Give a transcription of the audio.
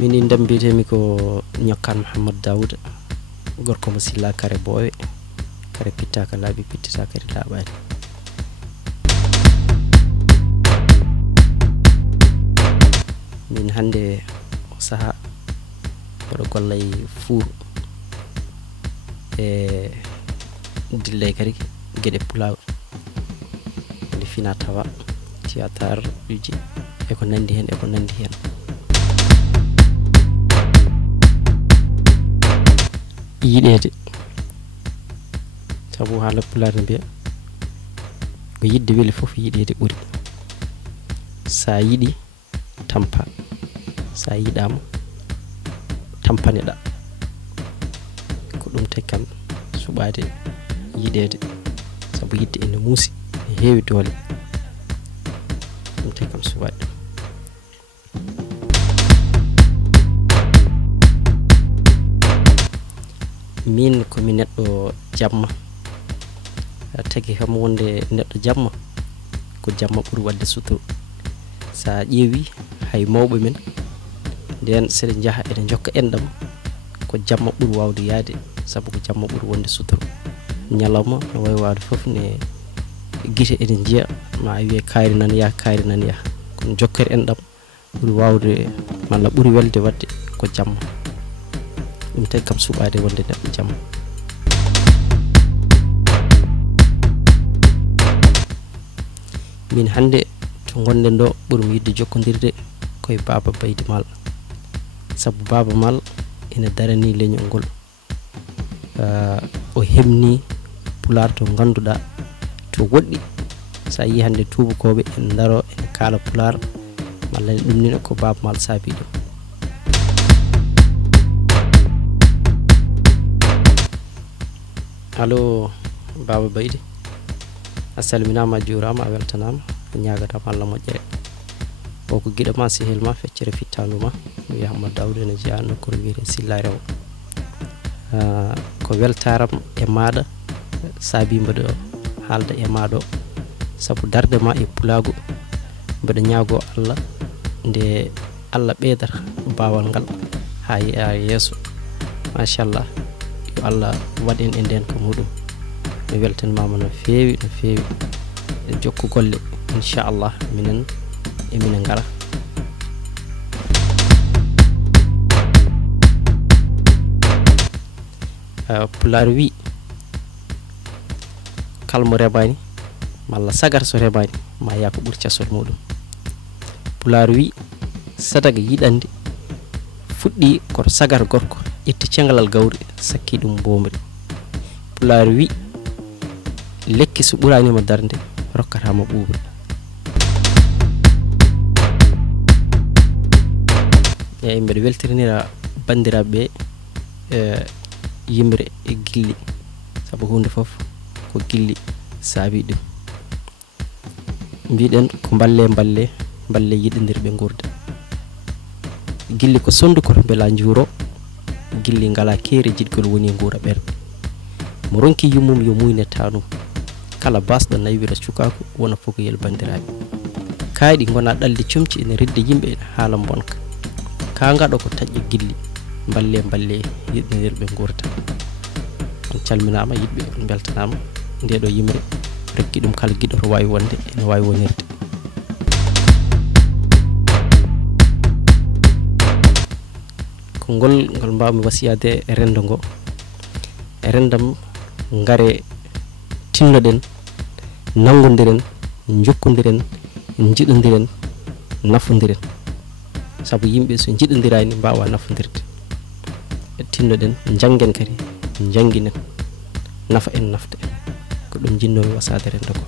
min indem bi'etemi ko Ñokkan Mouhammad Daouda gorko mo Silla Kare Bowe kare pittaka laabi pittita kare laaɓani. Min hande o saha oɗo golla e Fur e dilla kadi gueɗe Pulaar woni fina tawa théâtre uji e ko nandi hen yiɗede sabu haala Pulaar ne mbiya ko yidde weli foof yiɗede ɓuuri. Sa yiɗi tampa, sa yiɗama tampaneɗa, ko ɗum tagi kam suɓade yiɗede sabu yidde ene muusi ne heewi doole, ɗum tagi kam suɓade. Min komi neɗɗo jamma, tagi kam wonde neɗɗo jamma ko jamma ɓuri wadde suturu. Sa ƴeewi hay mawɓe men nden seɗe jaaha eɗe jokka enɗam ko jamma ɓuri wawde yaade sabu ko jamma ɓuri wonde suturu. Ñalawma no wawi wawde foof ne guite eɗen jiiya ma wiye kaari nan yaha kono jokkere enɗam ɓuri wawde malla ɓuri welde wadde ko jamma. ɗum tagi kam suɓade wonde neɗɗo jamma. Min hande to gonɗen ɗo ɓurmi yidde jokkodirde koye Baba Baydy Mal sabu Baba Mal ene darani leñol ngol, o hemni Pulaar to ganduɗa to woɗɗi. Sa yi hande tubakoɓe en daro en kaala Pulaar malla ne ɗumnina ko Baba Mal saabi ɗum. Allo Baba Baydy, a salminama, a juurama, a weltanama, a ñagatama Allah moƴƴere. O ko giɗo ma sehel ma feccere fittanduma wiya Hammadou Daouda ene jeeya nokkuure wiyete Silla Rewo. Ko weltaram e maɗa saabi mbeɗo haalda e maɗo sabu darde ma e Pulaagu mbeɗo ñaago Allah nde Allah ɓeydata bawal ngal ha yeeso. Machallah, yo Allah waɗ en e nden ko muɗum. Mi weltanimama no feewi e jokku golle inchallah minen emine ngara. Pulaar wi kalmo rebani malla sagar so rebani ma yaa ko ɓuri casol muɗum. Pulaar wi sadaga yiɗande fuɗɗi koto sagar gorko ƴetti cengalal gawri sakki ɗum bomri. Pulaar wi lekki so ɓuranima darde rokkatama ɓuuɓri. Eyi mbeɗa weltirinira bandiraɓe yimre e gilli sabu hunde foof ko gilli saabi ɗum. Mbiɗen ko balle yiɗodirɓe gurda. Gilli ko sondu koto beela juuro, gilli ngala keeri jiɗgol woni guura ɓerde. Mo ronki yummum yo muyne tanum, kala basɗo naywira cukaku wona fogoyel bandiraɓe. Kayɗi gona ɗalli comci ene ridde yimɓe ene haala bonka. Ka ngaɗo ko taƴƴo gilli balle yiɗodirɓe gurda. On calminama yiɗɓe, on beltanama ndeɗo yimre rekki ɗum kala giɗo to wawi wonde ene wawi wonirde. Ko ngol mbawmi wasiyade e rendo ngo, e rendam ngare tinnoɗen, nangodiren, jokkodiren, jiɗodiren, nafodiren sabu yimɓe so jiɗodirani mbawa nafodirde. Tinnoɗen, janggen kadi jangginen, nafa en nafta en, ko ɗum jinnomi wasade rendo ko.